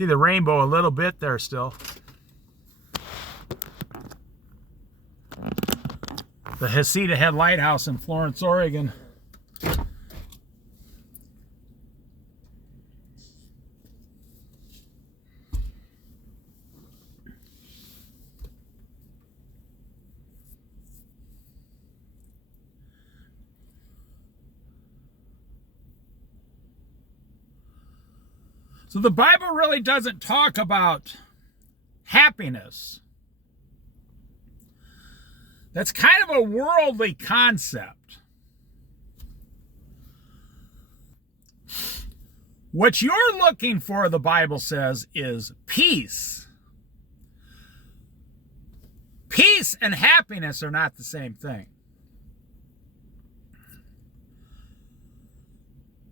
See the rainbow a little bit there still. The Heceta Head Lighthouse in Florence, Oregon. So the Bible really doesn't talk about happiness. That's kind of a worldly concept. What you're looking for, the Bible says, is peace. Peace and happiness are not the same thing.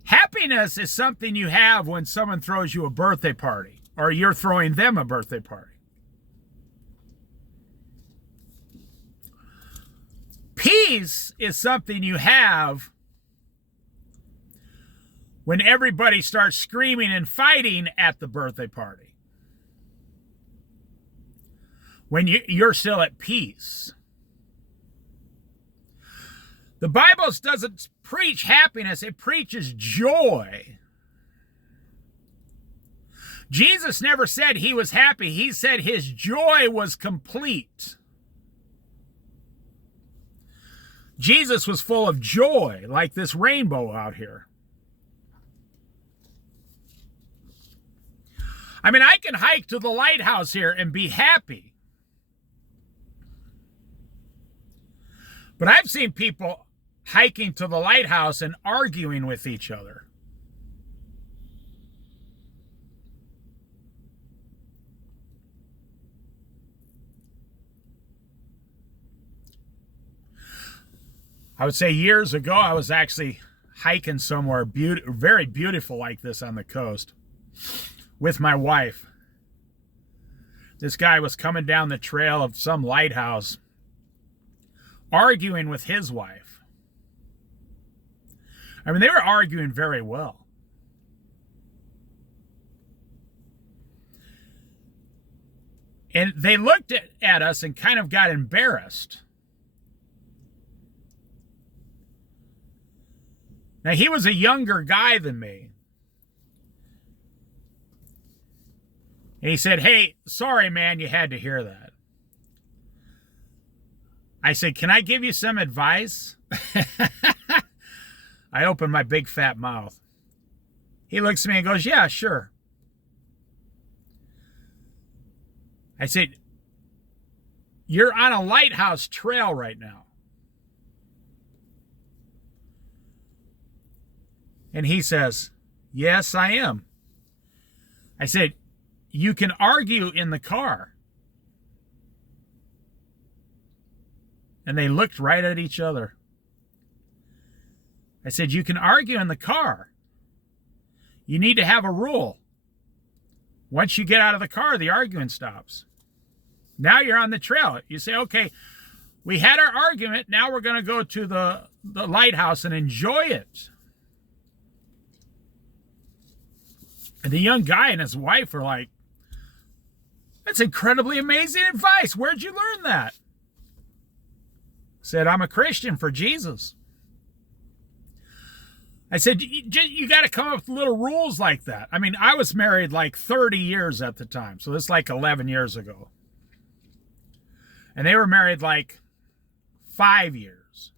Happiness is something you have when someone throws you a birthday party, or you're throwing them a birthday party. Peace is something you have when everybody starts screaming and fighting at the birthday party. When you're still at peace. The Bible doesn't preach happiness, it preaches joy. Jesus never said he was happy, he said his joy was complete. Jesus was full of joy, like this rainbow out here. I mean, I can hike to the lighthouse here and be happy. But I've seen people hiking to the lighthouse and arguing with each other. I would say years ago, I was actually hiking somewhere very beautiful like this on the coast with my wife. This guy was coming down the trail of some lighthouse, arguing with his wife. I mean, they were arguing very well. And they looked at us and kind of got embarrassed. Now, he was a younger guy than me. And he said, "Hey, sorry, man, you had to hear that." I said, "Can I give you some advice?" I opened my big fat mouth. He looks at me and goes, "Yeah, sure." I said, "You're on a lighthouse trail right now." And he says, "Yes, I am." I said, "You can argue in the car." And they looked right at each other. I said, "You can argue in the car. You need to have a rule. Once you get out of the car, the arguing stops. Now you're on the trail. You say, okay, we had our argument. Now we're going to go to the lighthouse and enjoy it." And the young guy and his wife are like, "That's incredibly amazing advice. Where'd you learn that?" I said, "I'm a Christian for Jesus." I said, you got to come up with little rules like that. I mean, I was married like 30 years at the time. So this is like 11 years ago. And they were married like 5 years.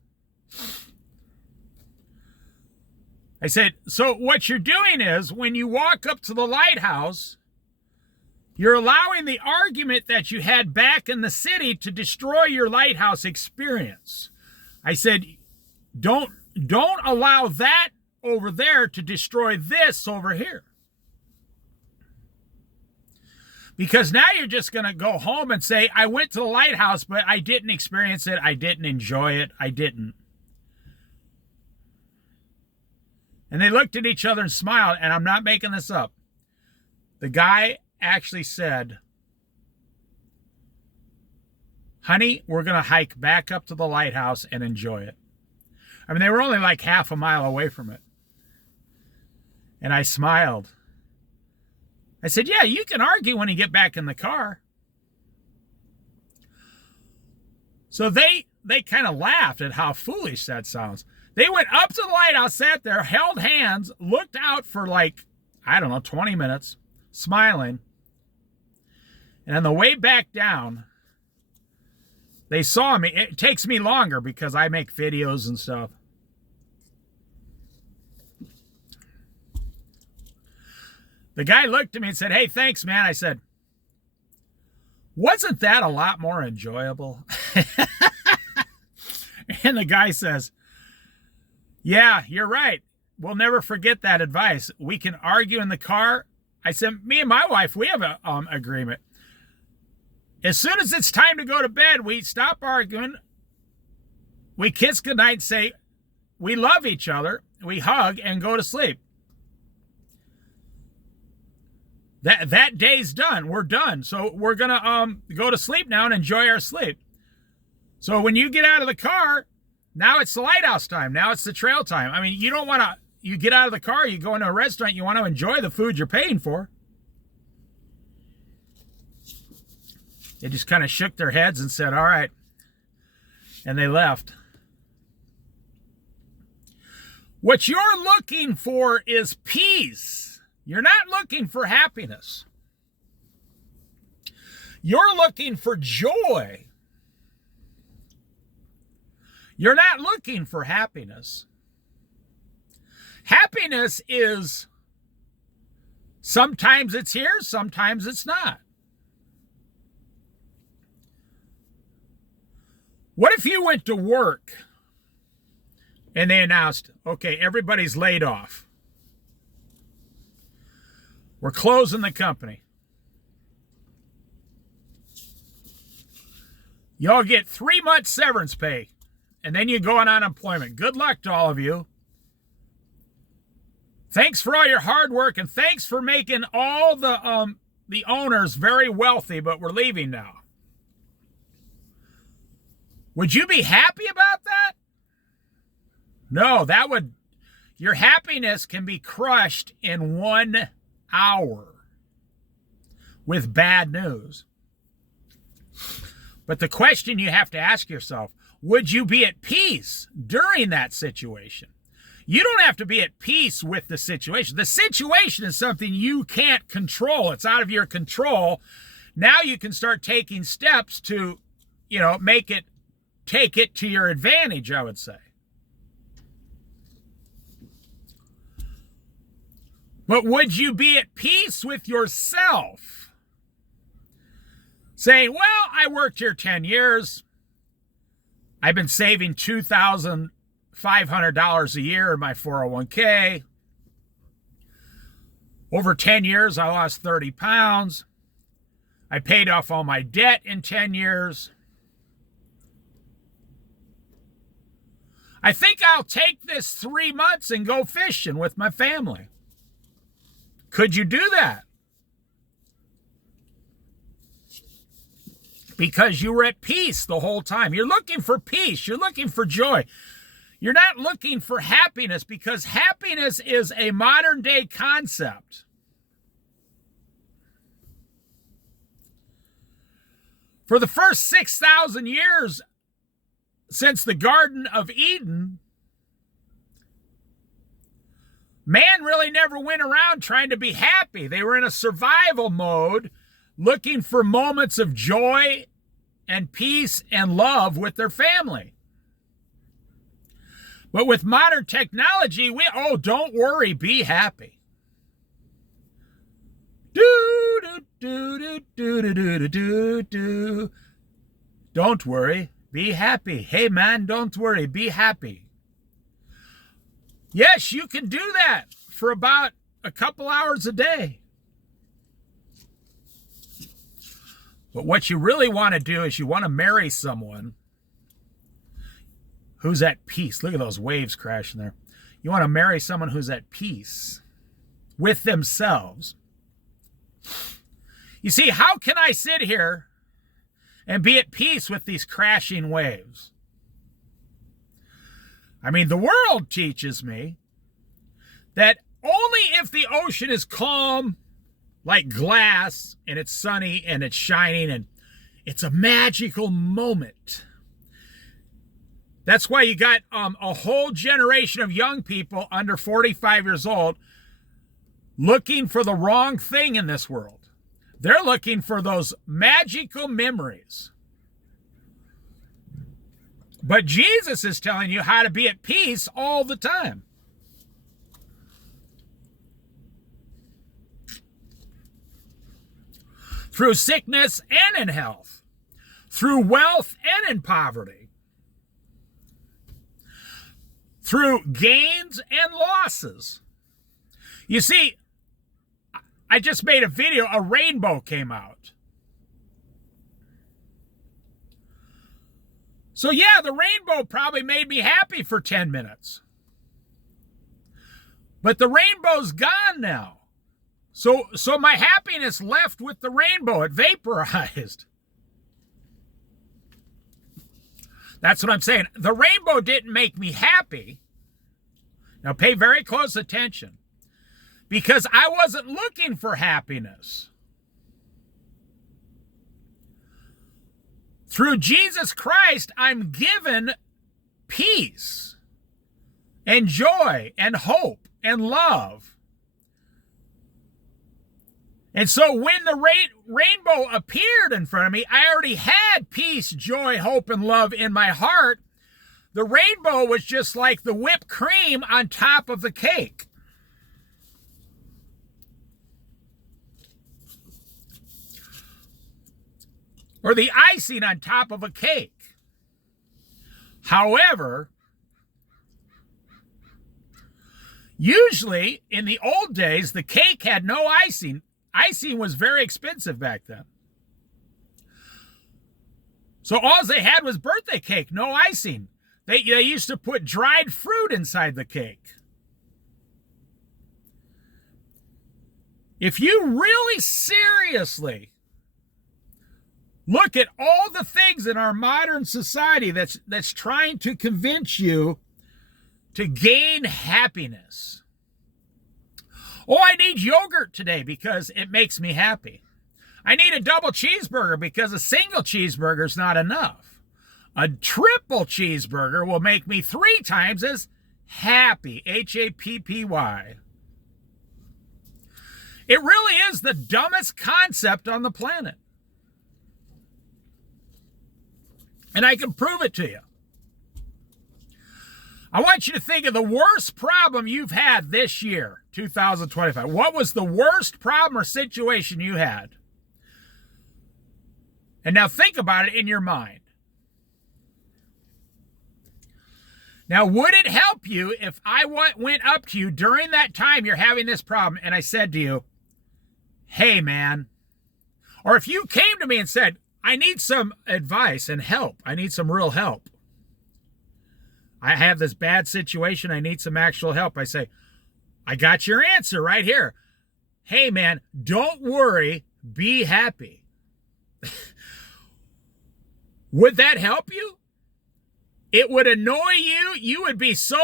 I said, so what you're doing is when you walk up to the lighthouse, you're allowing the argument that you had back in the city to destroy your lighthouse experience. I said, don't allow that over there to destroy this over here. Because now you're just going to go home and say, I went to the lighthouse, but I didn't experience it. I didn't enjoy it. I didn't. And they looked at each other and smiled, and I'm not making this up. The guy actually said, "Honey, we're going to hike back up to the lighthouse and enjoy it." I mean, they were only like half a mile away from it. And I smiled. I said, yeah, you can argue when you get back in the car. So they kind of laughed at how foolish that sounds. They went up to the lighthouse, sat there, held hands, looked out for like, I don't know, 20 minutes, smiling. And on the way back down, they saw me. It takes me longer because I make videos and stuff. The guy looked at me and said, hey, thanks, man. I said, wasn't that a lot more enjoyable? And the guy says, yeah, you're right. We'll never forget that advice. We can argue in the car. I said, me and my wife, we have an agreement. As soon as it's time to go to bed, we stop arguing. We kiss goodnight and say, we love each other. We hug and go to sleep. That day's done. We're done. So we're going to go to sleep now and enjoy our sleep. So when you get out of the car, now it's the lighthouse time. Now it's the trail time. I mean, you don't want to, you get out of the car, you go into a restaurant, you want to enjoy the food you're paying for. They just kind of shook their heads and said, all right. And they left. What you're looking for is peace. You're not looking for happiness. You're looking for joy. You're not looking for happiness. Happiness is sometimes it's here, sometimes it's not. What if you went to work and they announced, okay, everybody's laid off. We're closing the company. Y'all get 3 months severance pay, and then you go on unemployment. Good luck to all of you. Thanks for all your hard work, and thanks for making all the owners very wealthy, but we're leaving now. Would you be happy about that? No, your happiness can be crushed in 1 hour with bad news. But the question you have to ask yourself, would you be at peace during that situation? You don't have to be at peace with the situation. The situation is something you can't control. It's out of your control. Now you can start taking steps to, take it to your advantage, I would say. But would you be at peace with yourself? Saying, well, I worked here 10 years. I've been saving $2,500 a year in my 401k. Over 10 years, I lost 30 pounds. I paid off all my debt in 10 years. I think I'll take this 3 months and go fishing with my family. Could you do that? Because you were at peace the whole time. You're looking for peace. You're looking for joy. You're not looking for happiness, because happiness is a modern day concept. For the first 6,000 years since the Garden of Eden, man really never went around trying to be happy. They were in a survival mode, looking for moments of joy and peace and love with their family. But with modern technology, don't worry, be happy. Don't worry, be happy. Hey man, don't worry, be happy. Yes, you can do that for about a couple hours a day. But what you really want to do is you want to marry someone who's at peace. Look at those waves crashing there. You want to marry someone who's at peace with themselves. You see, how can I sit here and be at peace with these crashing waves? I mean, the world teaches me that only if the ocean is calm like glass, and it's sunny and it's shining, and it's a magical moment. That's why you got a whole generation of young people under 45 years old looking for the wrong thing in this world. They're looking for those magical memories. But Jesus is telling you how to be at peace all the time. Through sickness and in health. Through wealth and in poverty. Through gains and losses. You see, I just made a video, a rainbow came out. So yeah, the rainbow probably made me happy for 10 minutes. But the rainbow's gone now. So my happiness left with the rainbow. It vaporized. That's what I'm saying. The rainbow didn't make me happy. Now pay very close attention. Because I wasn't looking for happiness. Through Jesus Christ, I'm given peace and joy and hope and love. And so when the rainbow appeared in front of me, I already had peace, joy, hope, and love in my heart. The rainbow was just like the whipped cream on top of the cake. Or the icing on top of a cake. However, usually in the old days, the cake had no icing. Icing was very expensive back then. So all they had was birthday cake, no icing. They used to put dried fruit inside the cake. If you really seriously look at all the things in our modern society that's trying to convince you to gain happiness. Oh, I need yogurt today because it makes me happy. I need a double cheeseburger because a single cheeseburger is not enough. A triple cheeseburger will make me 3 times as happy. Happy. It really is the dumbest concept on the planet. And I can prove it to you. I want you to think of the worst problem you've had this year, 2025. What was the worst problem or situation you had? And now think about it in your mind. Now, would it help you if I went up to you during that time you're having this problem and I said to you, hey, man, or if you came to me and said, I need some advice and help. I need some real help. I have this bad situation. I need some actual help. I say, I got your answer right here. Hey, man, don't worry. Be happy. Would that help you? It would annoy you. You would be so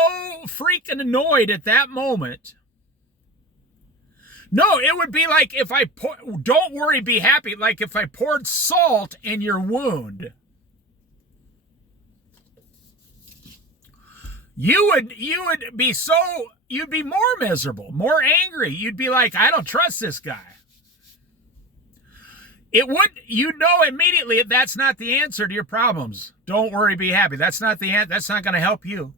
freaking annoyed at that moment. No, it would be like if don't worry, be happy, like if I poured salt in your wound. You'd be more miserable, more angry. You'd be like, I don't trust this guy. You'd know immediately that's not the answer to your problems. Don't worry, be happy. That's not the answer. That's not going to help you.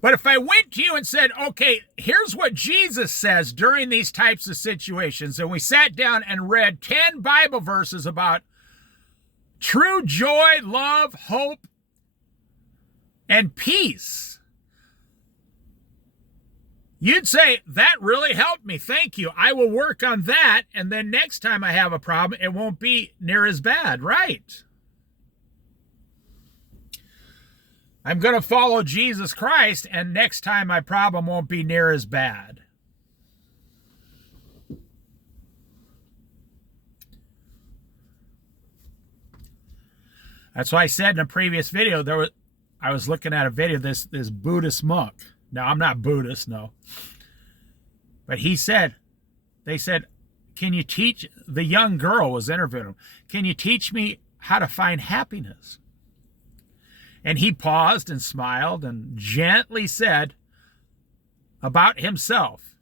But if I went to you and said, okay, here's what Jesus says during these types of situations, and we sat down and read 10 Bible verses about true joy, love, hope, and peace, you'd say, that really helped me. Thank you. I will work on that, and then next time I have a problem, it won't be near as bad, right? I'm going to follow Jesus Christ, and next time my problem won't be near as bad. That's why I said in a previous video, I was looking at a video, this Buddhist monk. Now, I'm not Buddhist, no. But they said, can you teach, the young girl was interviewing him, can you teach me how to find happiness? And he paused and smiled and gently said about himself.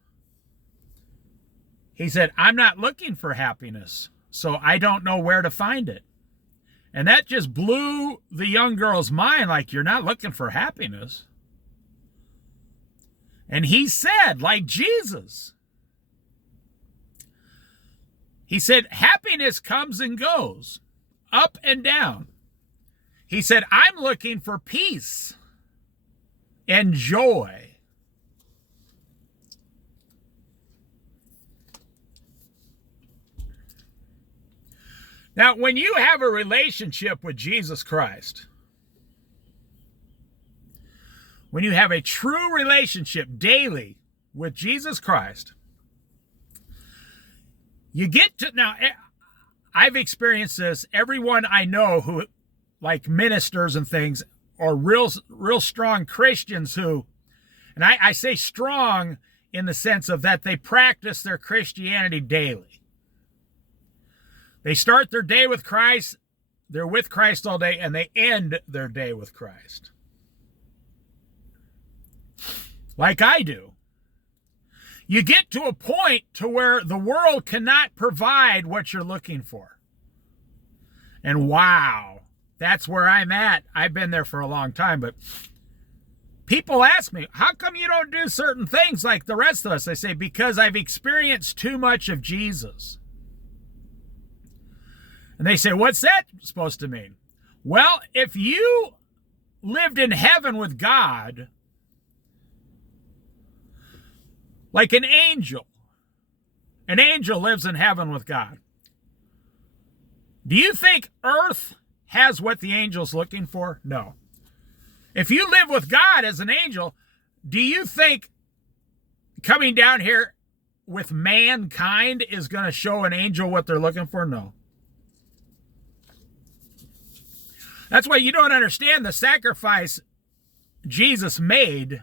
He said, I'm not looking for happiness, so I don't know where to find it. And that just blew the young girl's mind, like, you're not looking for happiness. And he said, like Jesus, he said, happiness comes and goes, up and down. He said, I'm looking for peace and joy. Now, when you have a relationship with Jesus Christ, when you have a true relationship daily with Jesus Christ, you get to, now, I've experienced this, everyone I know who, like ministers and things, are real strong Christians who, and I say strong in the sense of that they practice their Christianity daily. They start their day with Christ, they're with Christ all day, and they end their day with Christ. Like I do. You get to a point to where the world cannot provide what you're looking for. And wow, that's where I'm at. I've been there for a long time, but people ask me, how come you don't do certain things like the rest of us? I say, because I've experienced too much of Jesus. And they say, what's that supposed to mean? Well, if you lived in heaven with God, like an angel lives in heaven with God. Do you think earth has what the angel's looking for? No. If you live with God as an angel, do you think coming down here with mankind is going to show an angel what they're looking for? No. That's why you don't understand the sacrifice Jesus made.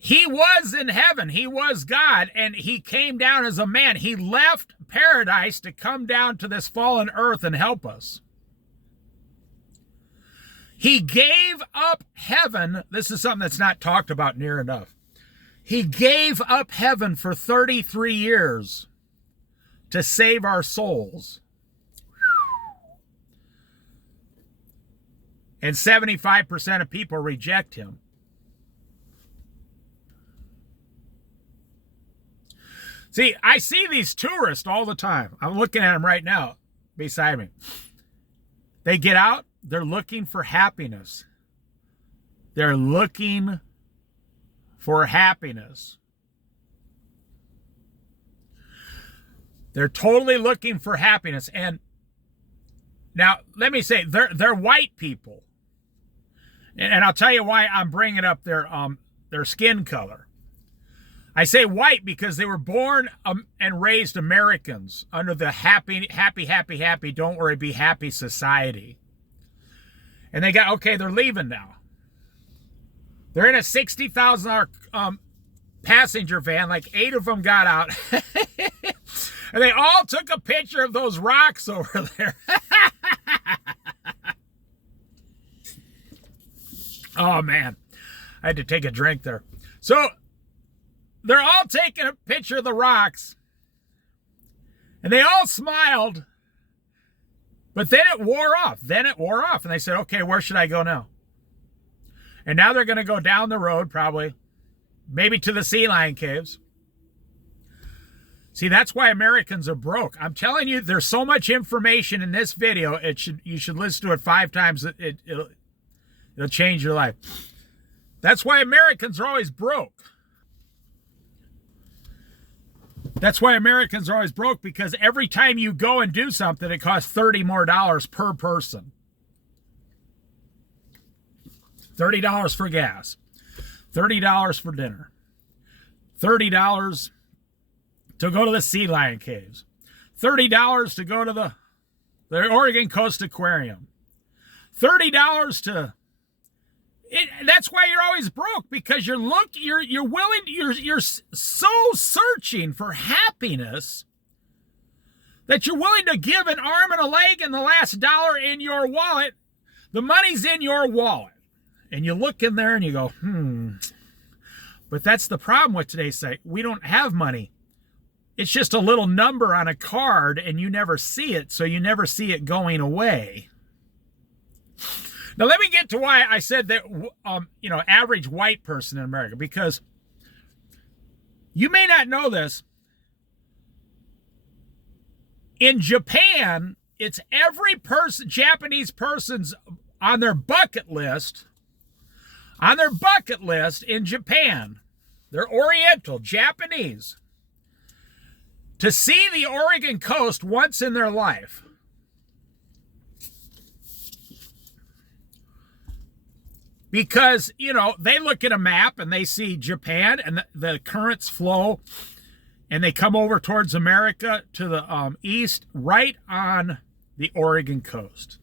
He was in heaven. He was God, and he came down as a man. He left paradise to come down to this fallen earth and help us. He gave up heaven. This is something that's not talked about near enough. He gave up heaven for 33 years to save our souls. And 75% of people reject him. See, I see these tourists all the time. I'm looking at them right now beside me. They get out, they're looking for happiness. They're looking for happiness. They're totally looking for happiness. And now, let me say, they're white people. And I'll tell you why I'm bringing up their skin color. I say white because they were born and raised Americans under the happy, don't worry, be happy society. And they got, okay, they're leaving now. They're in a $60,000 passenger van, like 8 of them got out. And they all took a picture of those rocks over there. Oh, man. I had to take a drink there. So, they're all taking a picture of the rocks. And they all smiled. But then it wore off. And they said, okay, where should I go now? And now they're going to go down the road, probably. Maybe to the sea lion caves. See, that's why Americans are broke. I'm telling you, there's so much information in this video. You should listen to it 5 times. It'll change your life. That's why Americans are always broke. That's why Americans are always broke, because every time you go and do something, it costs $30 more per person. $30 for gas. $30 for dinner. $30 to go to the sea lion caves. $30 to go to the Oregon Coast Aquarium. $30 to That's why you're always broke, because you're willing, you're so searching for happiness that you're willing to give an arm and a leg and the last dollar in your wallet. The money's in your wallet. And you look in there and you go, But that's the problem with today's site. We don't have money. It's just a little number on a card and you never see it, so you never see it going away. Now, let me get to why I said that, average white person in America, because you may not know this. In Japan, it's every Japanese person's on their bucket list. On their bucket list in Japan, they're Oriental, Japanese, to see the Oregon coast once in their life. Because, they look at a map and they see Japan and the currents flow and they come over towards America to the east, right on the Oregon coast.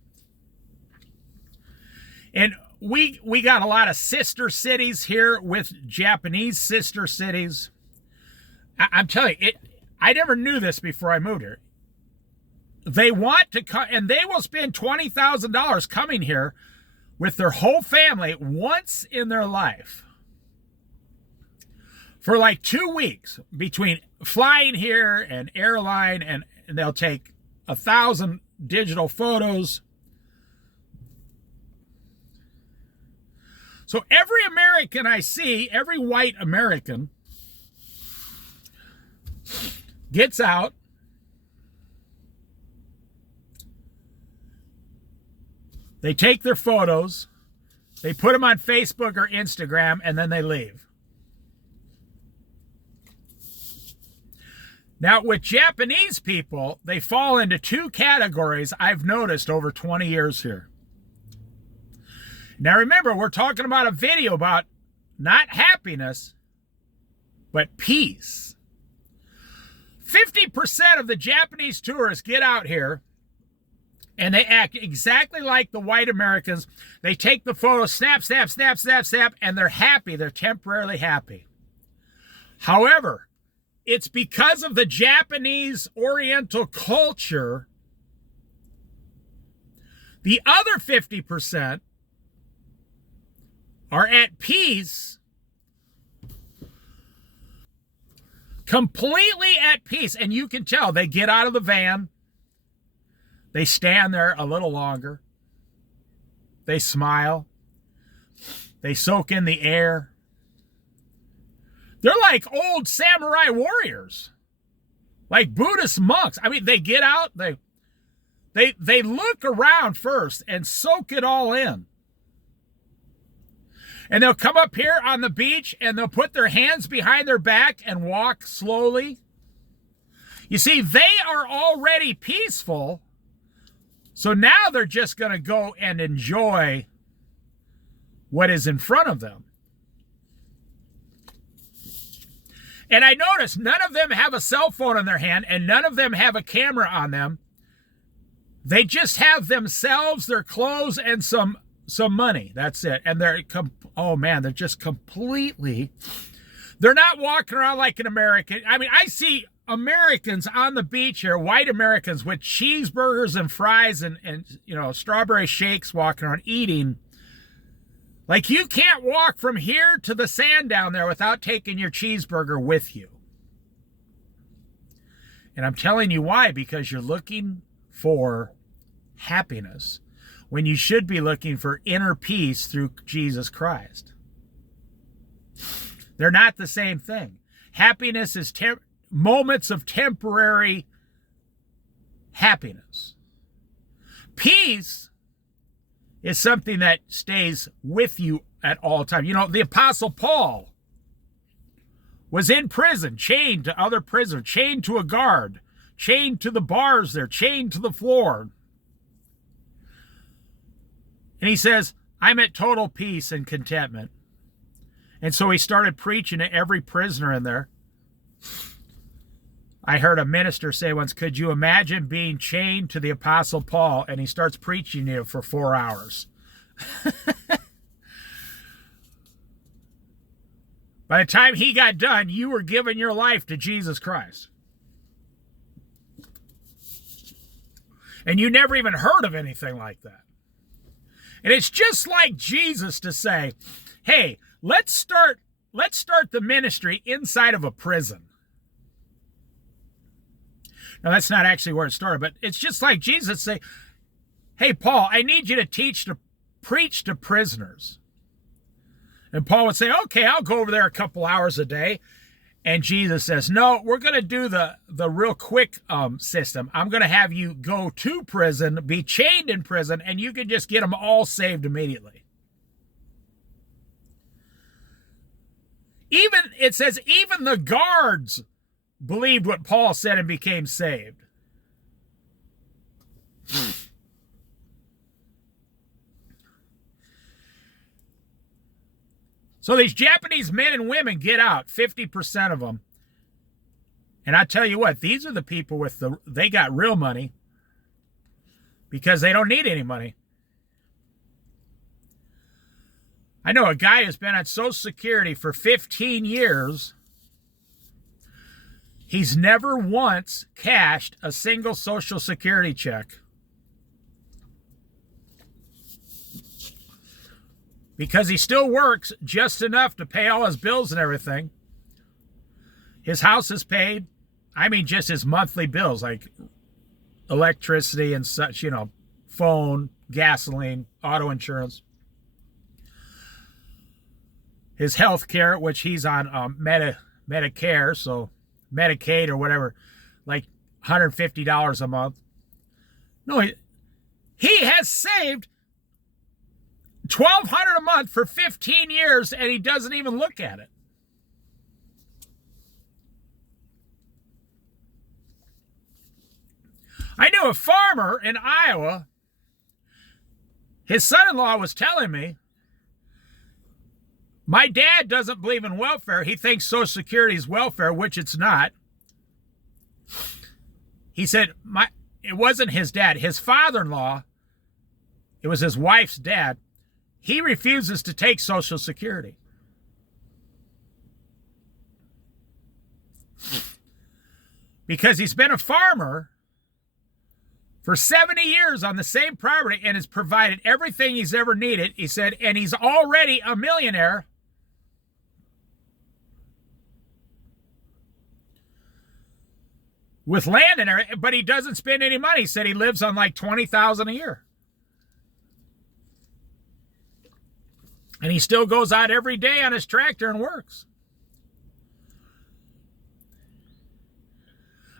And we got a lot of sister cities here with Japanese sister cities. I'm telling you, I never knew this before I moved here. They want to come, and they will spend $20,000 coming here with their whole family once in their life for like 2 weeks between flying here and airline, and they'll take 1,000 digital photos. So every American I see, every white American, gets out, they take their photos, they put them on Facebook or Instagram, and then they leave. Now, with Japanese people, they fall into two categories I've noticed over 20 years here. Now, remember, we're talking about a video about not happiness, but peace. 50% of the Japanese tourists get out here and they act exactly like the white Americans. They take the photo, snap, snap, snap, snap, snap, and they're happy. They're temporarily happy. However, it's because of the Japanese Oriental culture. The other 50% are at peace, completely at peace. And you can tell they get out of the van, they stand there a little longer, they smile, they soak in the air. They're like old samurai warriors, like Buddhist monks. I mean, they get out, they look around first and soak it all in. And they'll come up here on the beach and they'll put their hands behind their back and walk slowly. You see, they are already peaceful. So now they're just going to go and enjoy what is in front of them. And I notice none of them have a cell phone in their hand and none of them have a camera on them. They just have themselves, their clothes, and some money. That's it. And they're just completely, they're not walking around like an American. I mean, I see Americans on the beach here, white Americans with cheeseburgers and fries and strawberry shakes walking around eating. Like, you can't walk from here to the sand down there without taking your cheeseburger with you. And I'm telling you why, because you're looking for happiness when you should be looking for inner peace through Jesus Christ. They're not the same thing. Happiness is moments of temporary happiness. Peace is something that stays with you at all times. The Apostle Paul was in prison, chained to other prisoners, chained to a guard, chained to the bars there, chained to the floor. And he says, I'm at total peace and contentment. And so he started preaching to every prisoner in there. I heard a minister say once, could you imagine being chained to the Apostle Paul? And he starts preaching to you for 4 hours. By the time he got done, you were giving your life to Jesus Christ. And you never even heard of anything like that. And it's just like Jesus to say, hey, let's start the ministry inside of a prison. Now, that's not actually where it started, but it's just like Jesus say, hey, Paul, I need you to preach to prisoners. And Paul would say, okay, I'll go over there a couple hours a day. And Jesus says, no, we're going to do the real quick system. I'm going to have you go to prison, be chained in prison, and you can just get them all saved immediately. It says even the guards believed what Paul said and became saved. So these Japanese men and women get out, 50% of them. And I tell you what, these are the people they got real money because they don't need any money. I know a guy who's been on Social Security for 15 years. He's never once cashed a single Social Security check. Because he still works just enough to pay all his bills and everything. His house is paid. I mean, just his monthly bills, like electricity and such, phone, gasoline, auto insurance. His health care, which he's on Medicare, so Medicaid or whatever, like $150 a month. No, he has saved $1,200 a month for 15 years, and he doesn't even look at it. I knew a farmer in Iowa. His son-in-law was telling me, my dad doesn't believe in welfare. He thinks Social Security is welfare, which it's not. He said, it wasn't his dad. His father-in-law, it was his wife's dad. He refuses to take Social Security. Because he's been a farmer for 70 years on the same property and has provided everything he's ever needed. He said, and he's already a millionaire. With land and everything, but he doesn't spend any money. He said he lives on like $20,000 a year. And he still goes out every day on his tractor and works.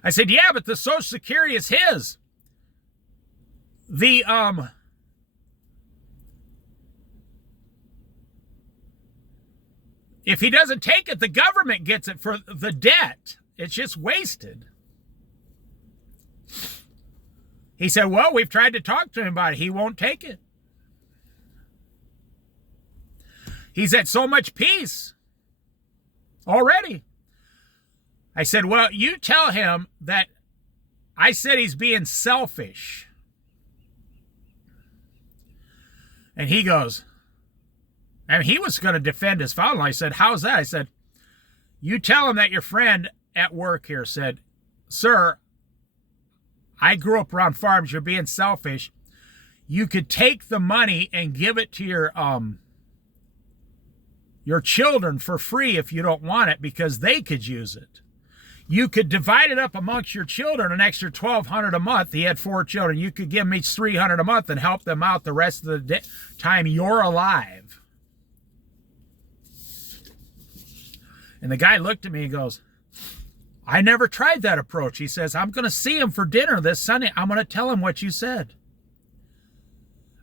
I said, yeah, but the Social Security is his. If he doesn't take it, the government gets it for the debt. It's just wasted. He said, well, we've tried to talk to him about it. He won't take it. He's at so much peace already. I said, well, you tell him that I said he's being selfish. And he goes, and he was going to defend his father-in-law. I said, how's that? I said, you tell him that your friend at work here said, sir, I grew up around farms. You're being selfish. You could take the money and give it to your children for free if you don't want it because they could use it. You could divide it up amongst your children, an extra $1,200 a month. He had 4 children. You could give them each $300 a month and help them out the rest of the time you're alive. And the guy looked at me and goes, I never tried that approach. He says, I'm going to see him for dinner this Sunday. I'm going to tell him what you said.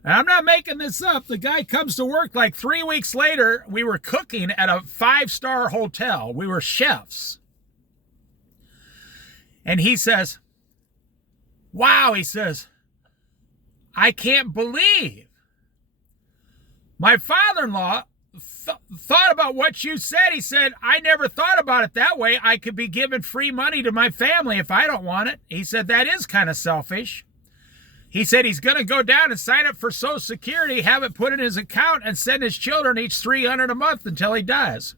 And I'm not making this up. The guy comes to work like 3 weeks later. We were cooking at a 5-star hotel. We were chefs. And he says, wow, he says, I can't believe my father-in-law thought about what you said. He said, I never thought about it that way. I could be giving free money to my family if I don't want it. He said, that is kind of selfish. He said he's going to go down and sign up for Social Security, have it put in his account, and send his children each $300 a month until he dies.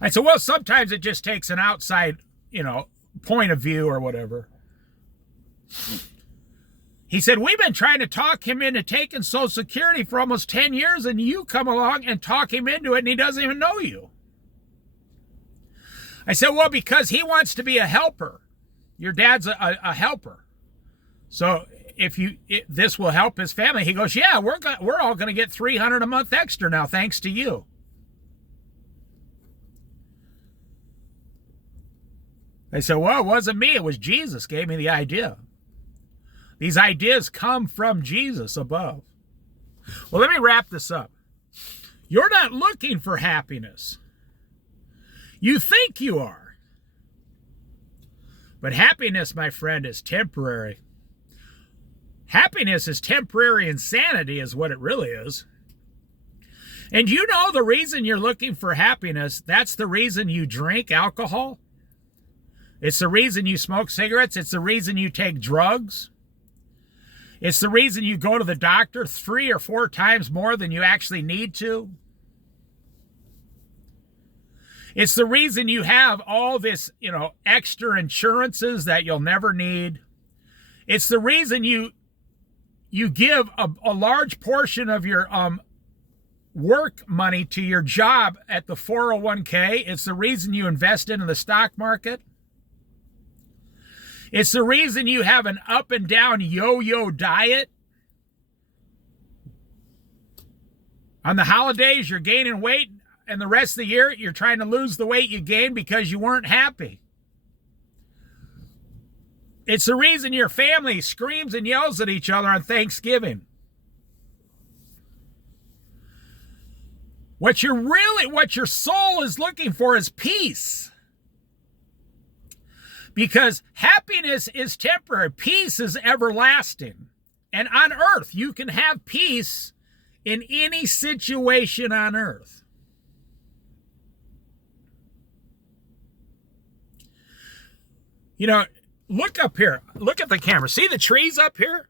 I said, well, sometimes it just takes an outside, point of view or whatever. He said, we've been trying to talk him into taking Social Security for almost 10 years, and you come along and talk him into it, and he doesn't even know you. I said, well, because he wants to be a helper. Your dad's a helper. So if this will help his family. He goes, yeah, we're all going to get $300 a month extra now, thanks to you. I said, well, it wasn't me. It was Jesus gave me the idea. These ideas come from Jesus above. Well, let me wrap this up. You're not looking for happiness. You think you are. But happiness, my friend, is temporary. Happiness is temporary insanity is what it really is. And you know the reason you're looking for happiness, that's the reason you drink alcohol. It's the reason you smoke cigarettes. It's the reason you take drugs. It's the reason you go to the doctor 3 or 4 times more than you actually need to. It's the reason you have all this, extra insurances that you'll never need. It's the reason you give a large portion of your work money to your job at the 401k. It's the reason you invest into the stock market. It's the reason you have an up and down yo-yo diet. On the holidays, you're gaining weight, and the rest of the year, you're trying to lose the weight you gained because you weren't happy. It's the reason your family screams and yells at each other on Thanksgiving. What your soul is looking for is peace. Because happiness is temporary. Peace is everlasting. And on earth, you can have peace in any situation on earth. Look up here. Look at the camera. See the trees up here?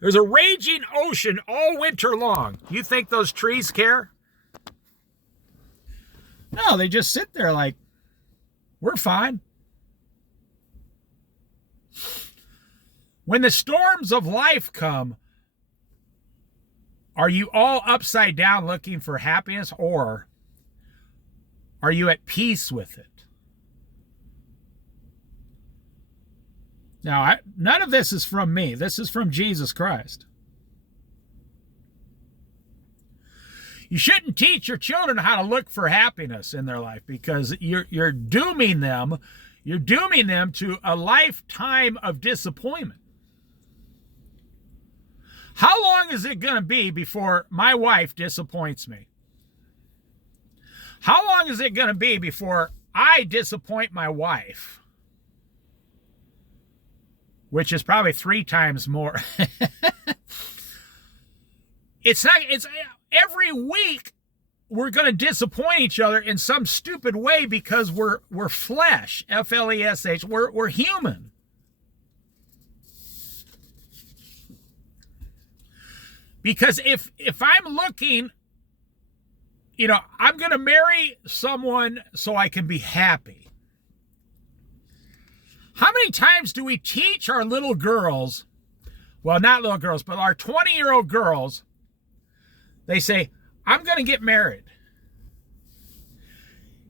There's a raging ocean all winter long. You think those trees care? No, they just sit there like, we're fine. When the storms of life come, are you all upside down looking for happiness, or are you at peace with it? Now, none of this is from me. This is from Jesus Christ. You shouldn't teach your children how to look for happiness in their life, because you're dooming them. You're dooming them to a lifetime of disappointment. How long is it going to be before my wife disappoints me? How long is it going to be before I disappoint my wife? Which is probably 3 times more. It's every week we're going to disappoint each other in some stupid way because we're flesh, F-L-E-S-H. We're human. Because if I'm looking, I'm going to marry someone so I can be happy. How many times do we teach our little girls, well, not little girls, but our 20-year-old girls, they say, I'm going to get married.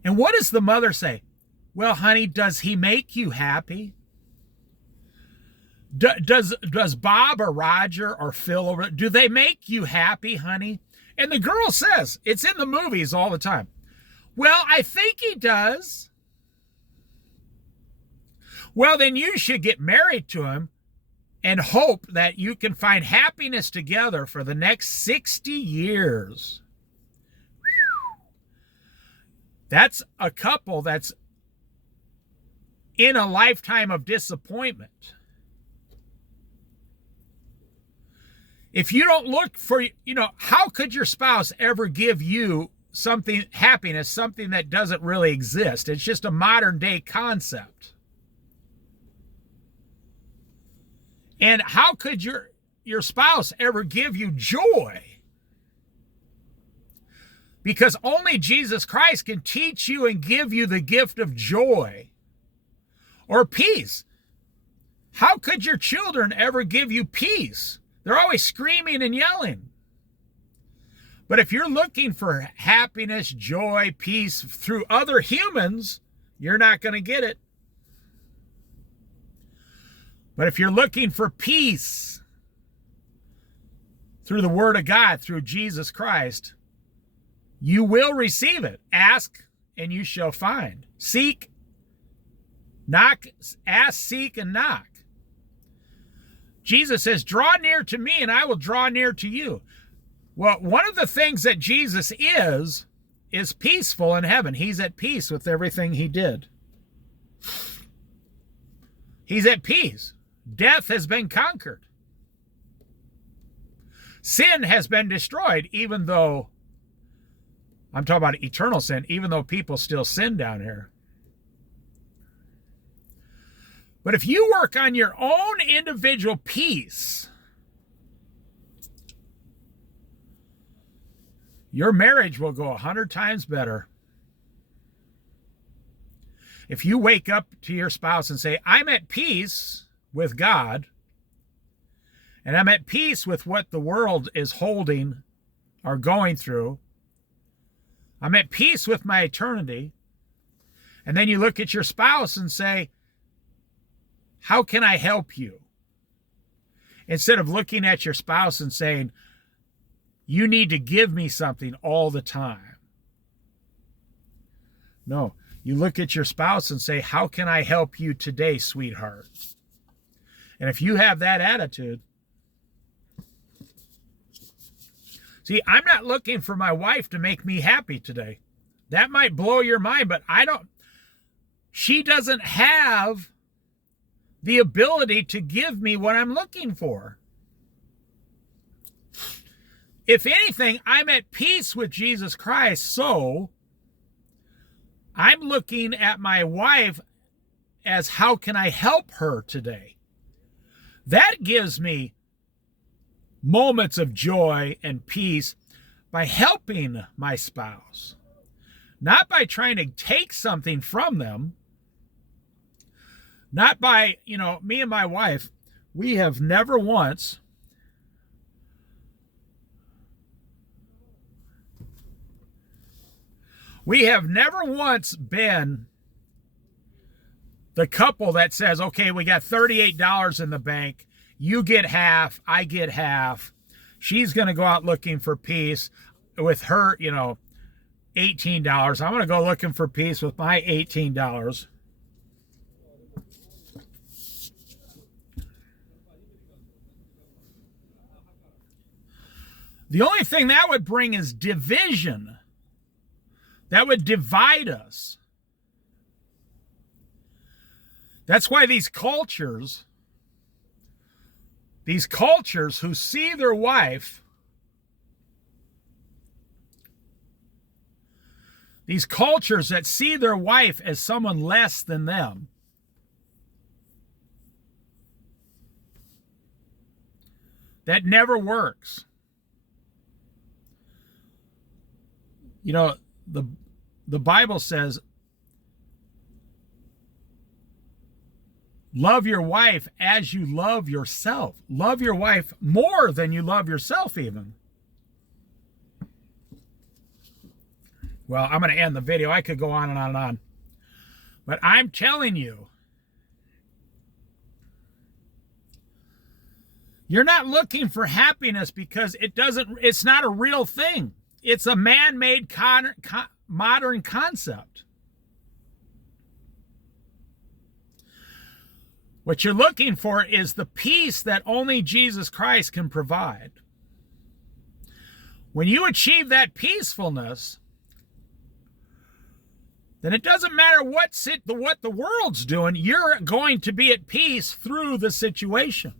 And what does the mother say? Well, honey, does he make you happy? Does Bob or Roger or Phil, do they make you happy, honey? And the girl says, it's in the movies all the time, well, I think he does. Well, then you should get married to him and hope that you can find happiness together for the next 60 years. That's a couple that's in a lifetime of disappointment. If you don't look for, how could your spouse ever give you happiness, something that doesn't really exist? It's just a modern day concept. And how could your spouse ever give you joy? Because only Jesus Christ can teach you and give you the gift of joy or peace. How could your children ever give you peace? They're always screaming and yelling. But if you're looking for happiness, joy, peace through other humans, you're not going to get it. But if you're looking for peace through the Word of God, through Jesus Christ, you will receive it. Ask, and you shall find. Seek, knock, ask, seek, and knock. Jesus says, draw near to me, and I will draw near to you. Well, one of the things that Jesus is peaceful in heaven. He's at peace with everything he did. He's at peace. Death has been conquered. Sin has been destroyed, even though, I'm talking about eternal sin, even though people still sin down here. But if you work on your own individual peace, your marriage will go 100 times better. If you wake up to your spouse and say, I'm at peace with God, and I'm at peace with what the world is holding or going through, I'm at peace with my eternity, and then you look at your spouse and say, how can I help you? Instead of looking at your spouse and saying, you need to give me something all the time. No, you look at your spouse and say, how can I help you today, sweetheart? And if you have that attitude, see, I'm not looking for my wife to make me happy today. That might blow your mind, but she doesn't have the ability to give me what I'm looking for. If anything, I'm at peace with Jesus Christ, so I'm looking at my wife as how can I help her today? That gives me moments of joy and peace by helping my spouse, not by trying to take something from them, not by, me and my wife, we have never once been the couple that says, okay, we got $38 in the bank. You get half, I get half. She's going to go out looking for peace with her, $18. I'm going to go looking for peace with my $18. The only thing that would bring is division. That would divide us. That's why these cultures who see their wife, these cultures that see their wife as someone less than them, that never works. The Bible says, love your wife as you love yourself. Love your wife more than you love yourself even. Well, I'm going to end the video. I could go on and on and on. But I'm telling you, you're not looking for happiness because it's not a real thing. It's a man-made modern concept. What you're looking for is the peace that only Jesus Christ can provide. When you achieve that peacefulness, then it doesn't matter what the world's doing, you're going to be at peace through the situation.